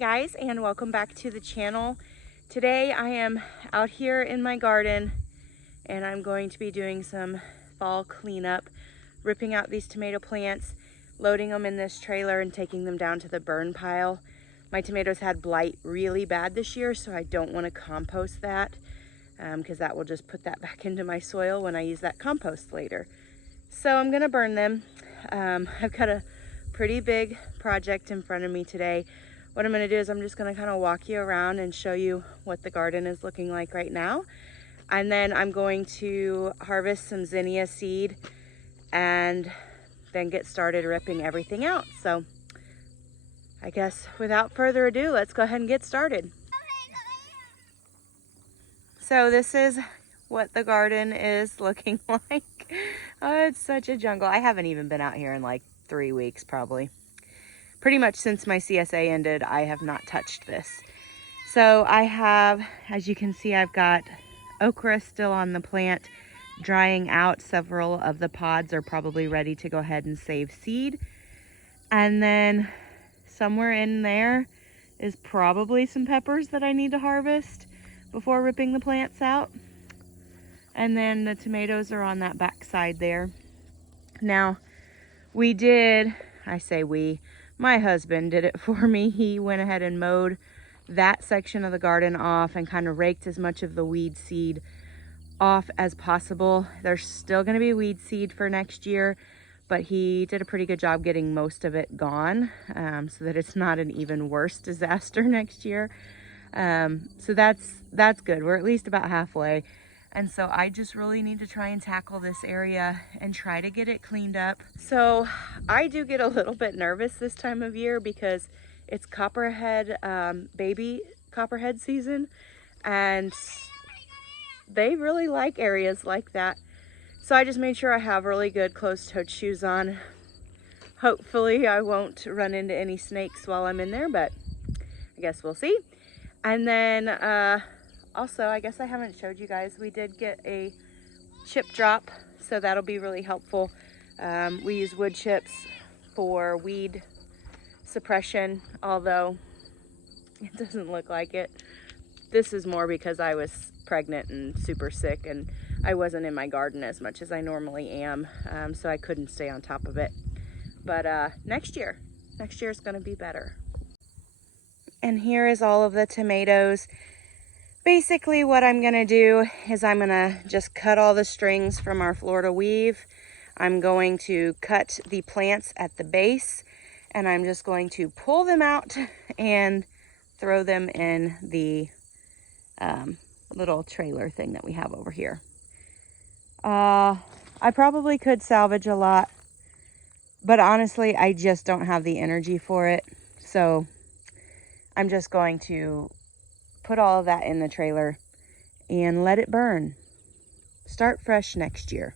guys, and welcome back to the channel. Today I am out here in my garden and I'm going to be doing some fall cleanup, ripping out these tomato plants, loading them in this trailer and taking them down to the burn pile. My tomatoes had blight really bad this year, so I don't want to compost that because that will just put that back into my soil when I use that compost later. So I'm gonna burn them. I've got a pretty big project in front of me today. What I'm gonna do is I'm just gonna kind of walk you around and show you what the garden is looking like right now. And then I'm going to harvest some zinnia seed and then get started ripping everything out. So I guess without further ado, let's go ahead and get started. So this is what the garden is looking like. Oh, it's such a jungle. I haven't even been out here in like 3 weeks probably. Pretty much since my CSA ended, I have not touched this. So I have, as you can see, I've got okra still on the plant, drying out. Several of the pods are probably ready to go ahead and save seed. And then somewhere in there is probably some peppers that I need to harvest before ripping the plants out. And then the tomatoes are on that back side there. Now, my husband did it for me. He went ahead and mowed that section of the garden off and kind of raked as much of the weed seed off as possible. There's still going to be weed seed for next year, but he did a pretty good job getting most of it gone, so that it's not an even worse disaster next year. So that's good. We're at least about halfway. And so I just really need to try and tackle this area and try to get it cleaned up. So I do get a little bit nervous this time of year because it's copperhead, baby copperhead season, and they really like areas like that. So I just made sure I have really good closed-toed shoes on. Hopefully I won't run into any snakes while I'm in there, but I guess we'll see. And then also, I guess I haven't showed you guys, we did get a chip drop, so that'll be really helpful. We use wood chips for weed suppression, although it doesn't look like it. This is more because I was pregnant and super sick and I wasn't in my garden as much as I normally am, so I couldn't stay on top of it. But next year is going to be better. And here is all of the tomatoes. Basically what I'm gonna do is I'm gonna just cut all the strings from our Florida weave. I'm going to cut the plants at the base and I'm just going to pull them out and throw them in the little trailer thing that we have over here. I probably could salvage a lot, but honestly I just don't have the energy for it. So I'm just going to put all of that in the trailer and let it burn. Start fresh next year.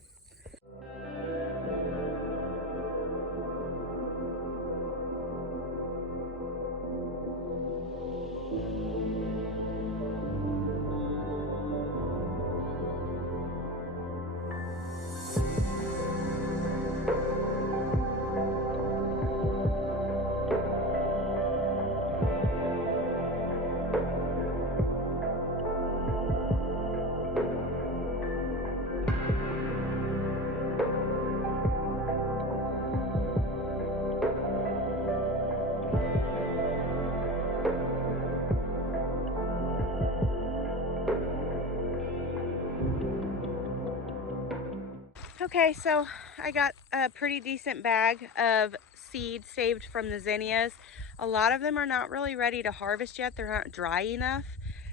Okay, so I got a pretty decent bag of seed saved from the zinnias. A lot of them are not really ready to harvest yet. They're not dry enough,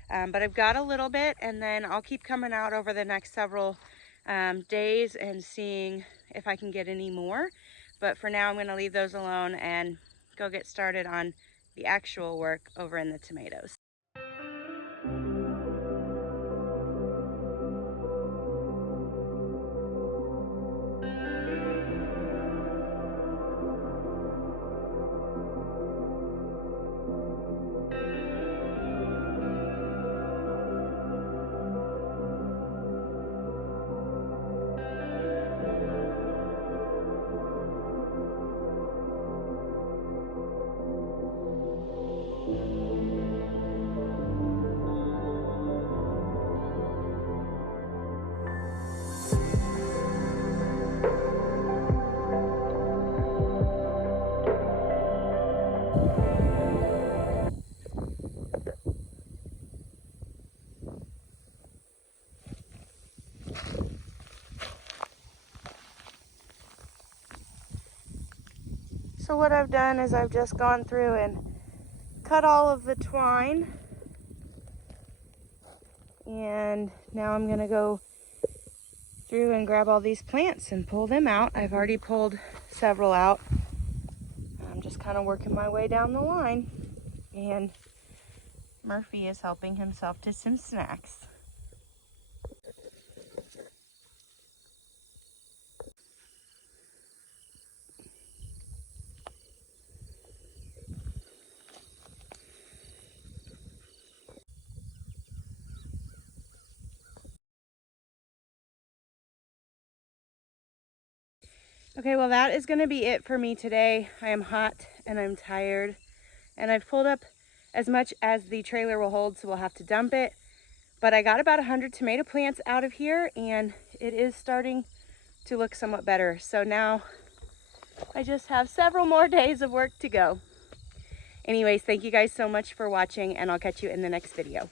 but I've got a little bit, and then I'll keep coming out over the next several days and seeing if I can get any more. But for now, I'm going to leave those alone and go get started on the actual work over in the tomatoes. So what I've done is I've just gone through and cut all of the twine. And now I'm gonna go through and grab all these plants and pull them out. I've already pulled several out. I'm just kind of working my way down the line. And Murphy is helping himself to some snacks. Okay, well that is gonna be it for me today. I am hot and I'm tired, and I've pulled up as much as the trailer will hold, so we'll have to dump it. But I got about 100 tomato plants out of here, and it is starting to look somewhat better. So now I just have several more days of work to go. Anyways, thank you guys so much for watching, and I'll catch you in the next video.